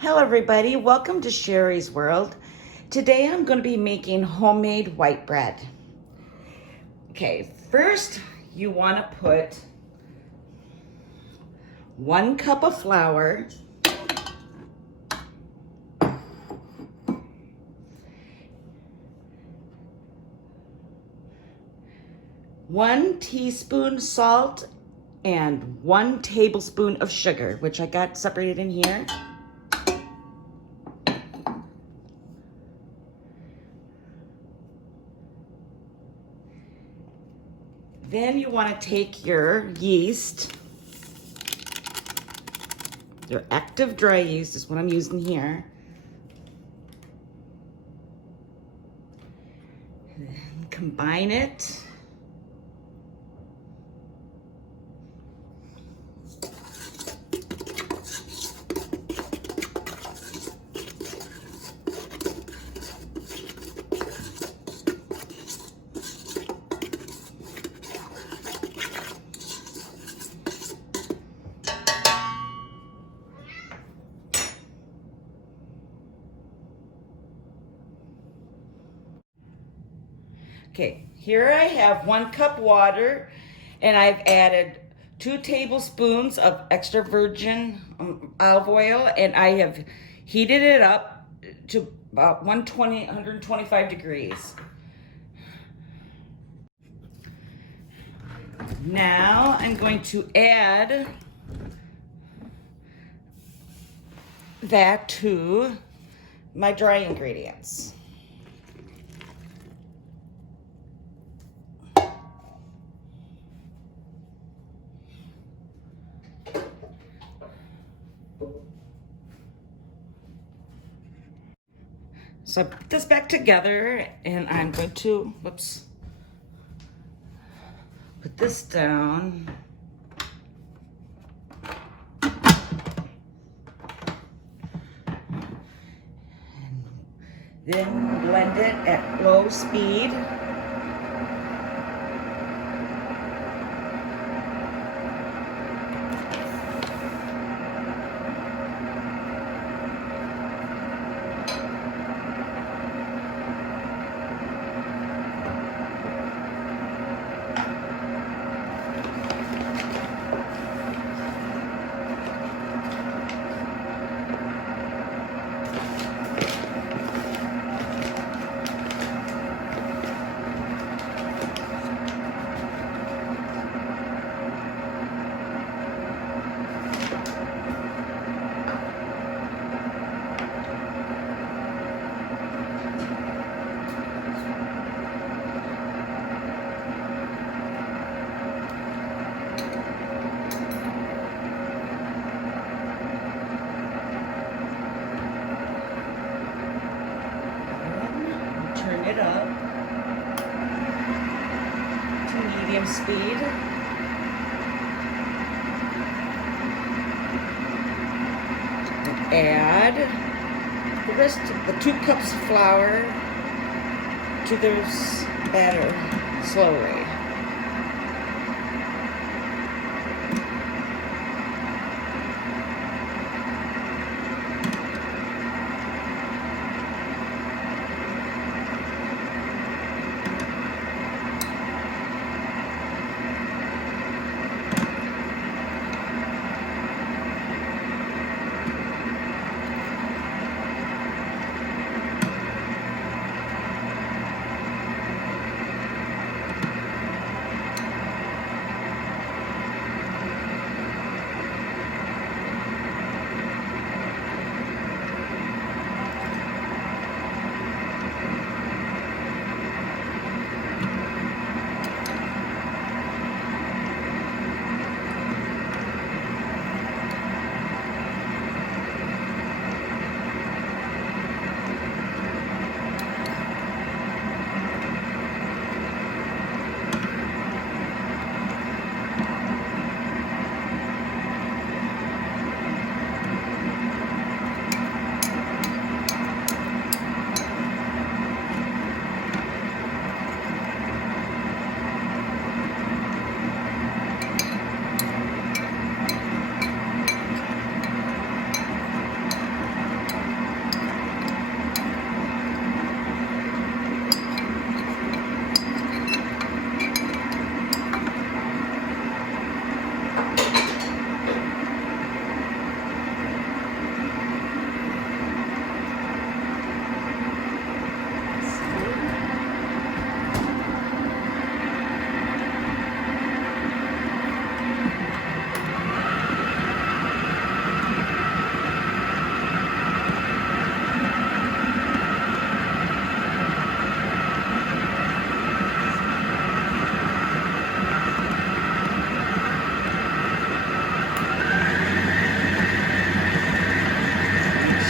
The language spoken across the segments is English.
Hello everybody, welcome to Sherry's World. Today I'm going to be making homemade white bread. Okay, first you want to put 1 cup of flour, 1 teaspoon salt, and 1 tablespoon of sugar, which I got separated in here. Then you want to take your yeast, your Active Dry Yeast is what I'm using here. And combine it. Okay, here I have 1 cup water, and I've added 2 tablespoons of extra virgin olive oil, and I have heated it up to about 125 degrees. Now I'm going to add that to my dry ingredients. So I put this back together, and I'm going to, put this down. And then blend it at low speed. Turn it up to medium speed. Add the rest of the 2 cups of flour to this batter slowly.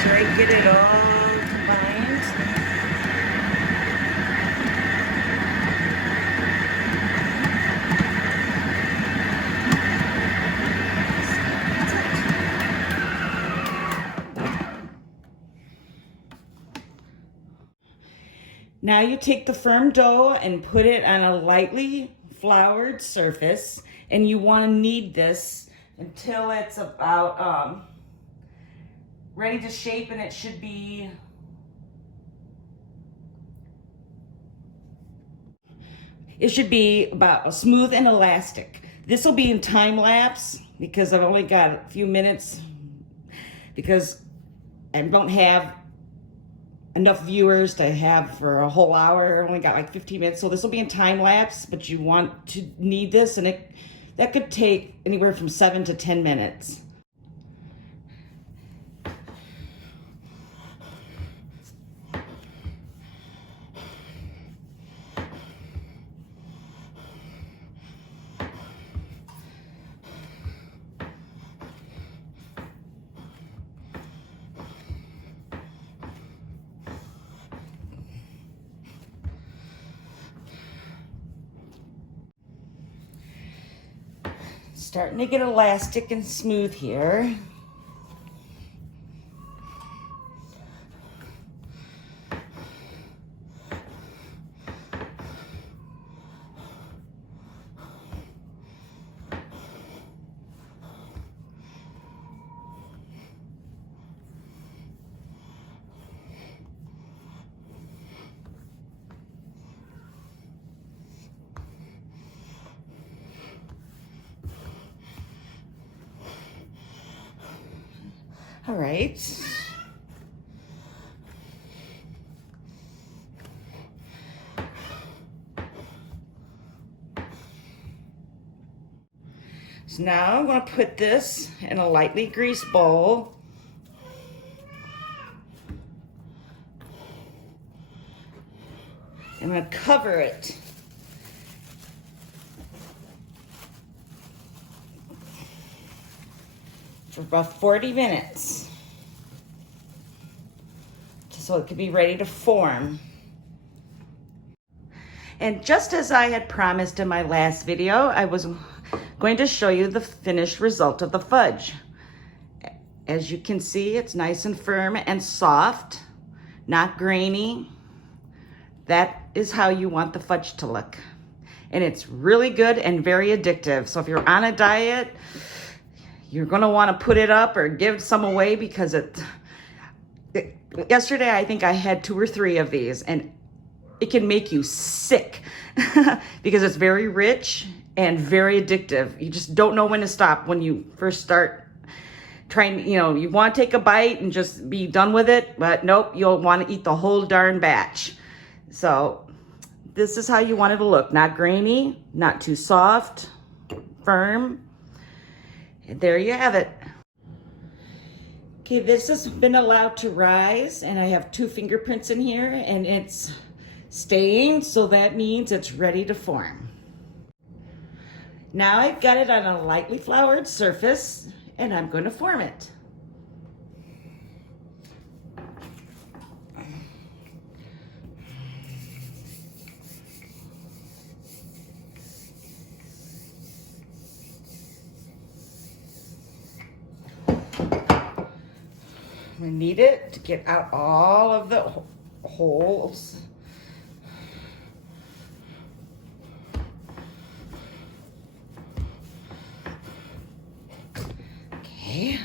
sure I get it all combined. Now you take the firm dough and put it on a lightly floured surface, and you want to knead this until it's about ready to shape, and it should be about smooth and elastic. This will be in time lapse because I've only got a few minutes because I don't have enough viewers to have for a whole hour. I only got like 15 minutes, so this will be in time lapse, but you want to knead this, and that could take anywhere from 7 to 10 minutes. Starting to get elastic and smooth here. All right. So now I'm going to put this in a lightly greased bowl. I'm going to cover it. For about 40 minutes. So it could be ready to form. And just as I had promised in my last video, I was going to show you the finished result of the fudge. As you can see, it's nice and firm and soft, not grainy. That is how you want the fudge to look. And it's really good and very addictive. So if you're on a diet, you're gonna wanna put it up or give some away because yesterday I think I had 2 or 3 of these, and it can make you sick because it's very rich and very addictive. You just don't know when to stop when you first start trying. You want to take a bite and just be done with it, but nope, you'll want to eat the whole darn batch. So this is how you want it to look. Not grainy, not too soft, firm. And there you have it. Okay, this has been allowed to rise, and I have 2 fingerprints in here, and it's staying, so that means it's ready to form. Now I've got it on a lightly floured surface, and I'm going to form it. I'm going to knead it to get out all of the holes. Okay.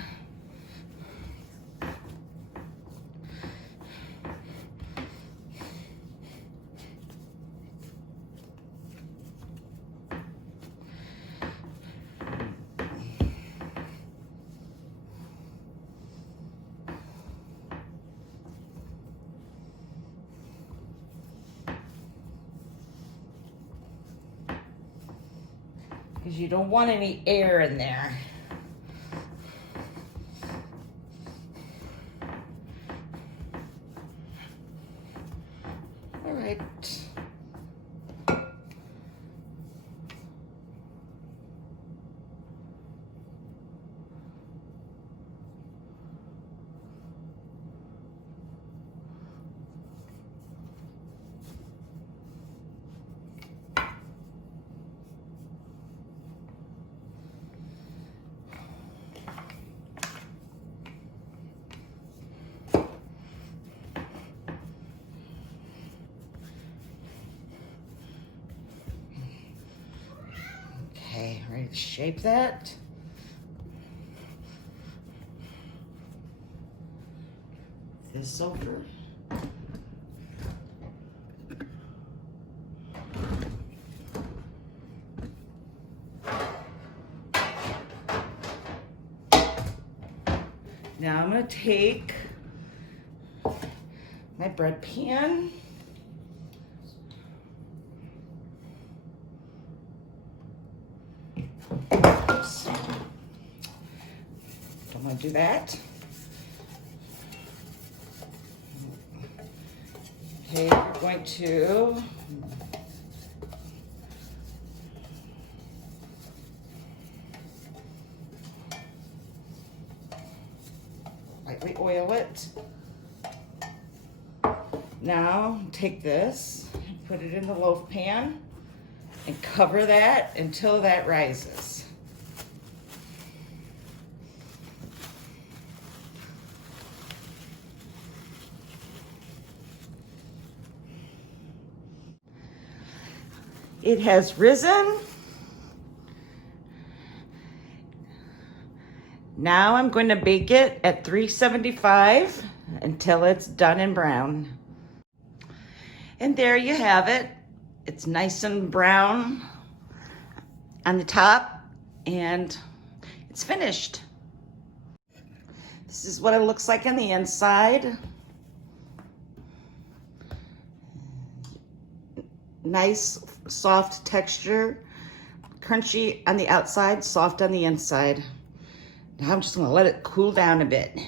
Because you don't want any air in there. All right. shape that. This over. Now I'm going to take my bread pan. Oops. Don't want to do that. Okay, we're going to lightly oil it. Now take this, put it in the loaf pan, and cover that until that rises. It has risen. Now I'm going to bake it at 375 until it's done and brown. And there you have it. It's nice and brown on the top, and it's finished. This is what it looks like on the inside. Nice, soft texture, crunchy on the outside, soft on the inside. Now I'm just gonna let it cool down a bit.